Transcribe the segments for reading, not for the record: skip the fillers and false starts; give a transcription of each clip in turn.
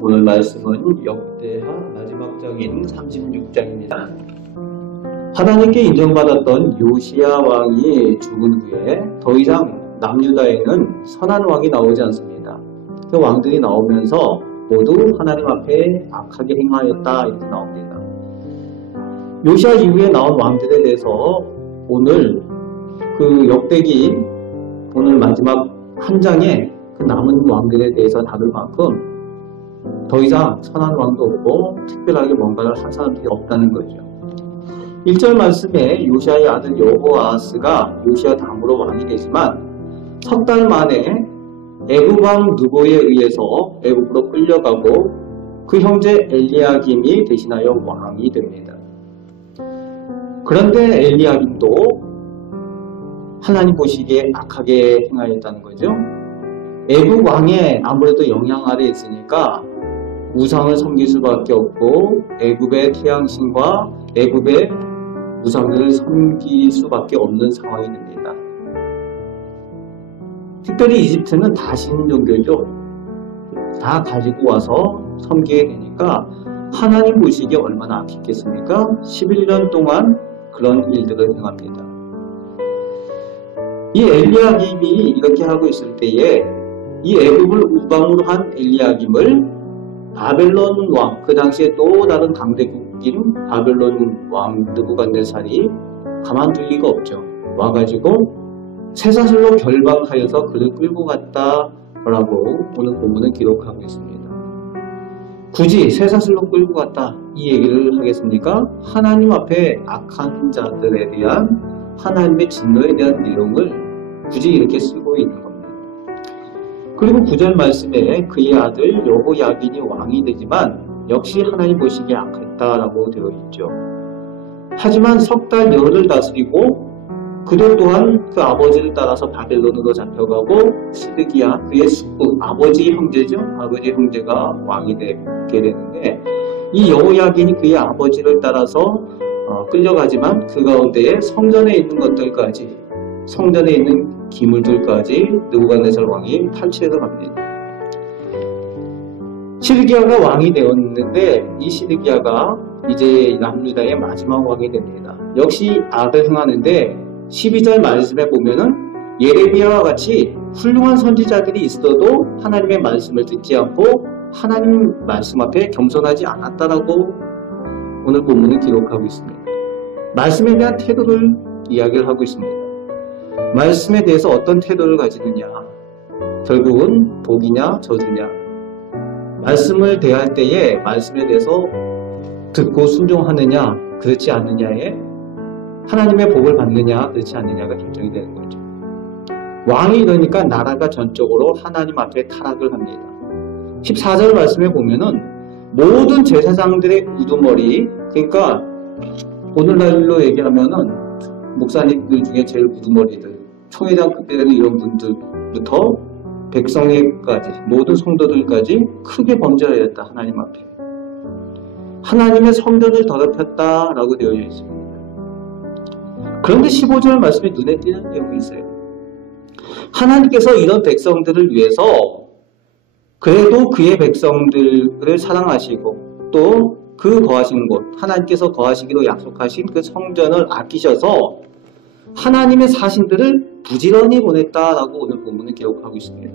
오늘 말씀은 역대하 마지막 장인 36장입니다. 하나님께 인정받았던 요시야 왕이 죽은 후에 더 이상 남유다에는 선한 왕이 나오지 않습니다. 그 왕들이 나오면서 모두 하나님 앞에 악하게 행하였다 이렇게 나옵니다. 요시야 이후에 나온 왕들에 대해서 오늘 그 역대기 오늘 마지막 한 장에 그 남은 왕들에 대해서 다룰 만큼 더 이상 선한 왕도 없고 특별하게 뭔가를 한 사람들이 없다는 거죠. 1절 말씀에 요시야의 아들 여호아스가 요시야 다음으로 왕이 되지만 석 달 만에 애굽 왕 느보에 의해서 애굽으로 끌려가고 그 형제 엘리야김이 대신하여 왕이 됩니다. 그런데 엘리야김도 하나님 보시기에 악하게 행하였다는 거죠. 애굽 왕의 아무래도 영향 아래 있으니까 우상을 섬길 수밖에 없고 애굽의 태양신과 애굽의 우상들을 섬길 수밖에 없는 상황이 됩니다. 특별히 이집트는 다신 종교죠. 다 가지고 와서 섬기게 되니까 하나님 보시기에 얼마나 악했겠습니까? 11년 동안 그런 일들을 행합니다. 이 엘리야김이 이렇게 하고 있을 때에 이 애굽을 우방으로 한 엘리야김을 바벨론 왕, 그 당시에 또 다른 강대국인 바벨론 왕 느부갓네살이 가만둘 리가 없죠. 와가지고 쇠사슬로 결박하여서 그를 끌고 갔다라고 오늘 본문은 기록하고 있습니다. 굳이 쇠사슬로 끌고 갔다 이 얘기를 하겠습니까? 하나님 앞에 악한 자들에 대한 하나님의 진노에 대한 내용을 굳이 이렇게 쓰고 있는 겁니다. 그리고 9절 말씀에 그의 아들 여호야긴이 왕이 되지만 역시 하나님 보시기에 악했다라고 되어 있죠. 하지만 석 달 열을 다스리고 그도 또한 그 아버지를 따라서 바벨론으로 잡혀가고 시드기야 그의 숙부 아버지 형제죠. 아버지 형제가 왕이 되게 되는데 이 여호야긴이 그의 아버지를 따라서 끌려가지만 그 가운데에 성전에 있는 것들까지 성전에 있는 기물들까지 느부갓네살 왕이 탈취해서 갑니다. 시드기야가 왕이 되었는데 이 시드기야가 이제 남유다의 마지막 왕이 됩니다. 역시 악을 행하는데 12절 말씀에 보면은 예레미야와 같이 훌륭한 선지자들이 있어도 하나님의 말씀을 듣지 않고 하나님 말씀 앞에 겸손하지 않았다라고 오늘 본문은 기록하고 있습니다. 말씀에 대한 태도를 이야기를 하고 있습니다. 말씀에 대해서 어떤 태도를 가지느냐, 결국은 복이냐 저주냐, 말씀을 대할 때에 말씀에 대해서 듣고 순종하느냐 그렇지 않느냐에 하나님의 복을 받느냐 그렇지 않느냐가 결정이 되는 거죠. 왕이 이러니까 나라가 전적으로 하나님 앞에 타락을 합니다. 14절 말씀에 보면은 모든 제사장들의 우두머리, 그러니까 오늘날로 얘기하면은 목사님들 중에 제일 우두머리들, 총회장급되는 이런 분들부터 백성에까지 모든 성도들까지 크게 범죄하였다. 하나님 앞에 하나님의 성전을 더럽혔다라고 되어 있습니다. 그런데 15절 말씀에 눈에 띄는 내용이 있어요. 하나님께서 이런 백성들을 위해서 그래도 그의 백성들을 사랑하시고 또 그 거하신 곳, 하나님께서 거하시기로 약속하신 그 성전을 아끼셔서 하나님의 사신들을 부지런히 보냈다라고 오늘 본문은 기록하고 있습니다.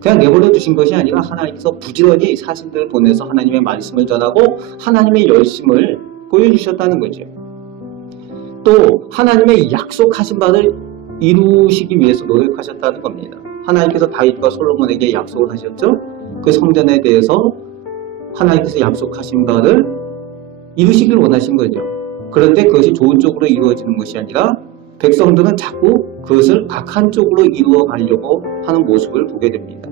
그냥 내버려 두신 것이 아니라 하나님께서 부지런히 사신들을 보내서 하나님의 말씀을 전하고 하나님의 열심을 보여주셨다는 거죠. 또 하나님의 약속하신 바를 이루시기 위해서 노력하셨다는 겁니다. 하나님께서 다윗과 솔로몬에게 약속을 하셨죠. 그 성전에 대해서 하나님께서 약속하신 바를 이루시길 원하신 거죠. 그런데 그것이 좋은 쪽으로 이루어지는 것이 아니라 백성들은 자꾸 그것을 악한 쪽으로 이루어 가려고 하는 모습을 보게 됩니다.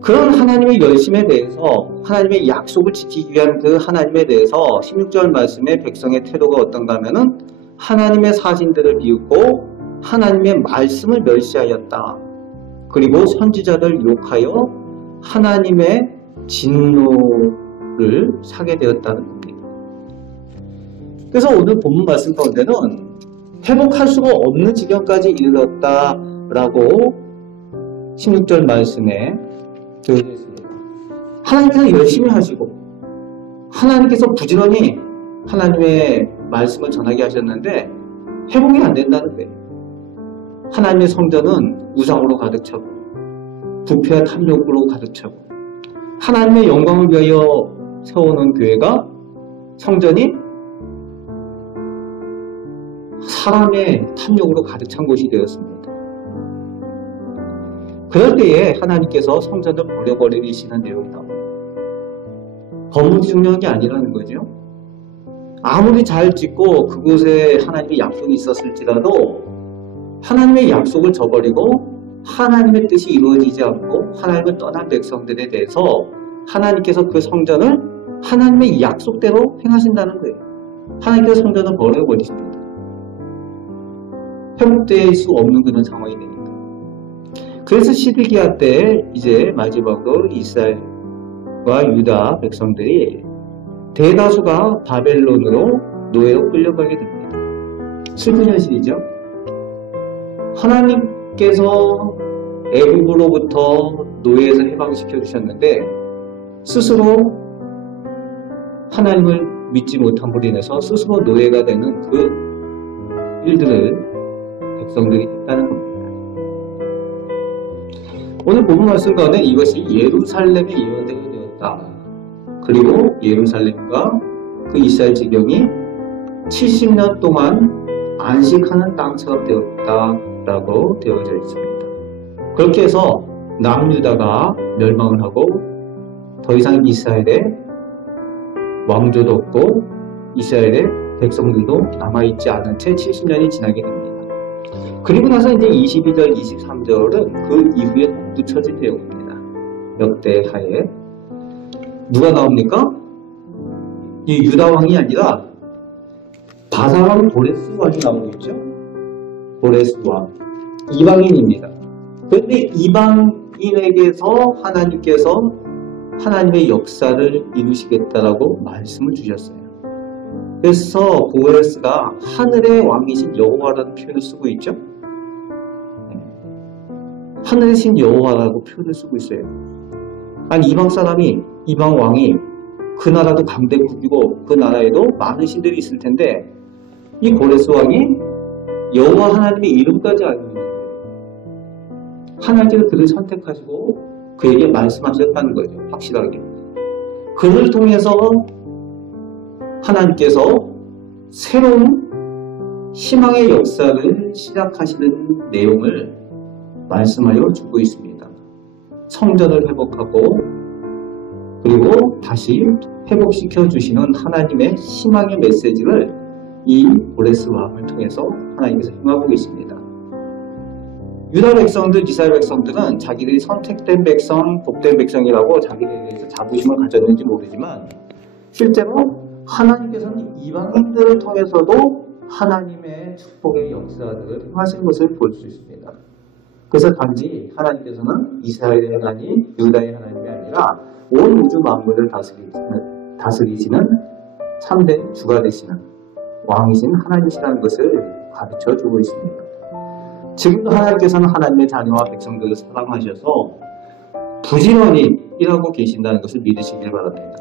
그런 하나님의 열심에 대해서 하나님의 약속을 지키기 위한 그 하나님에 대해서 16절 말씀에 백성의 태도가 어떤가 하면은 하나님의 사신들을 비웃고 하나님의 말씀을 멸시하였다. 그리고 선지자를 욕하여 하나님의 진노를 사게 되었다는 겁니다. 그래서 오늘 본문 말씀 가운데는 회복할 수가 없는 지경까지 이르렀다 라고 16절 말씀에 되어져 있습니다. 하나님께서 열심히 하시고 하나님께서 부지런히 하나님의 말씀을 전하게 하셨는데 회복이 안 된다는 거예요. 하나님의 성전은 우상으로 가득 차고 부패와 탐욕으로 가득 차고 하나님의 영광을 위하여 세워놓은 교회가 성전이 사람의 탐욕으로 가득 찬 곳이 되었습니다. 그럴 때에 하나님께서 성전을 버려버리시는 내용이 나옵니다. 건물이 중요한 게 아니라는 거죠. 아무리 잘 짓고 그곳에 하나님의 약속이 있었을지라도 하나님의 약속을 저버리고 하나님의 뜻이 이루어지지 않고 하나님을 떠난 백성들에 대해서 하나님께서 그 성전을 하나님의 약속대로 행하신다는 거예요. 하나님께서 성전을 버려버리십니다. 회복될 수 없는 그런 상황이 되니까. 그래서 시드기야 때 이제 마지막으로 이스라엘과 유다 백성들이 대다수가 바벨론으로 노예로 끌려가게 됩니다. 슬픈 현실이죠. 하나님께서 애국으로부터 노예에서 해방시켜 주셨는데 스스로 하나님을 믿지 못함으로 인해서 스스로 노예가 되는 그 일들을 백성들이 했다는 겁니다. 오늘 본문 말씀 가운데 이것이 예루살렘에 예언되게 되었다. 그리고 예루살렘과 그 이스라엘 지경이 70년 동안 안식하는 땅처럼 되었다라고 되어져 있습니다. 그렇게 해서 남유다가 멸망을 하고 더 이상 이스라엘의 왕조도 없고 이스라엘의 백성들도 남아있지 않은 채 70년이 지나게 됩니다. 그리고 나서 이제 22절, 23절은 그 이후에 덧붙여진 내용입니다. 역대하에 누가 나옵니까? 이 유다 왕이 아니라 바사왕 보레스 왕이 나오겠죠? 보레스 왕. 이방인입니다. 그런데 이방인에게서 하나님께서 하나님의 역사를 이루시겠다라고 말씀을 주셨어요. 그래서 보레스가 하늘의 왕이신 여호와라는 표현을 쓰고 있죠. 하늘의 신 여호와라고 표현을 쓰고 있어요. 아니 이방 사람이 이방 왕이 그 나라도 강대국이고 그 나라에도 많은 신들이 있을 텐데 이 보레스 왕이 여호와 하나님의 이름까지 알고 있는 거예요. 하나님께서 그를 선택하시고 그에게 말씀하셨다는 거죠. 확실하게. 그를 통해서 하나님께서 새로운 희망의 역사를 시작하시는 내용을 말씀하여 주고 있습니다. 성전을 회복하고 그리고 다시 회복시켜 주시는 하나님의 희망의 메시지를 이 보레스 왕을 통해서 하나님께서 힘하고 계십니다. 유다 백성들, 이스라엘 백성들은 자기들이 선택된 백성, 복된 백성이라고 자기들에 대해서 자부심을 가졌는지 모르지만 실제로 하나님께서는 이방인들을 통해서도 하나님의 축복의 역사들을 행하신 것을 볼 수 있습니다. 그래서 단지 하나님께서는 이스라엘의 하나님, 유다의 하나님이 아니라 온 우주 만물을 다스리시는 참된 주가 되시는 왕이신 하나님이시라는 것을 가르쳐 주고 있습니다. 지금도 하나님께서는 하나님의 자녀와 백성들을 사랑하셔서 부지런히 일하고 계신다는 것을 믿으시길 바랍니다.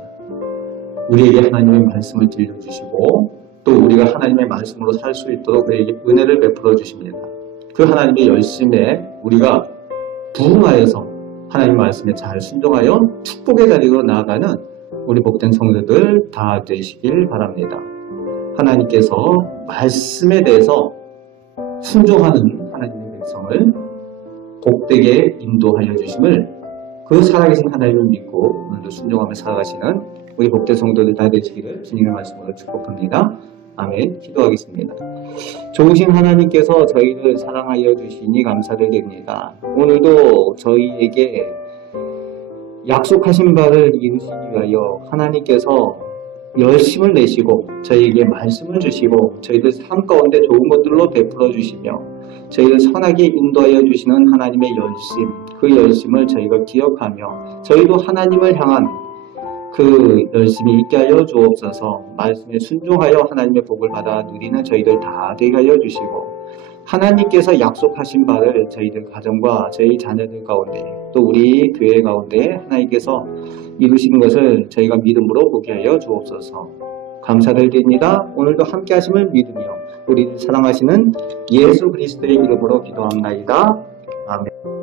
우리에게 하나님의 말씀을 들려주시고 또 우리가 하나님의 말씀으로 살 수 있도록 그에게 은혜를 베풀어 주십니다. 그 하나님의 열심에 우리가 부응하여서 하나님 말씀에 잘 순종하여 축복의 자리로 나아가는 우리 복된 성도들 다 되시길 바랍니다. 하나님께서 말씀에 대해서 순종하는 하나님의 백성을 복되게 인도하여 주심을 그 살아계신 하나님을 믿고 오늘도 순종하며 살아가시는 우리 복된 성도들 다 되시기를 주님의 말씀으로 축복합니다. 아멘. 기도하겠습니다. 좋으신 하나님께서 저희를 사랑하여 주시니 감사를 드립니다. 오늘도 저희에게 약속하신 바를 이루시기 위하여 하나님께서 열심을 내시고 저희에게 말씀을 주시고 저희들 삶 가운데 좋은 것들로 베풀어 주시며 저희를 선하게 인도하여 주시는 하나님의 열심, 그 열심을 저희가 기억하며 저희도 하나님을 향한 그 열심히 있게 하여 주옵소서. 말씀에 순종하여 하나님의 복을 받아 누리는 저희들 다 되게 하여 주시고 하나님께서 약속하신 바를 저희들 가정과 저희 자녀들 가운데 또 우리 교회 가운데 하나님께서 이루시는 것을 저희가 믿음으로 보게 하여 주옵소서. 감사드립니다. 오늘도 함께 하심을 믿으며 우리 사랑하시는 예수 그리스도의 이름으로 기도합나이다. 아멘.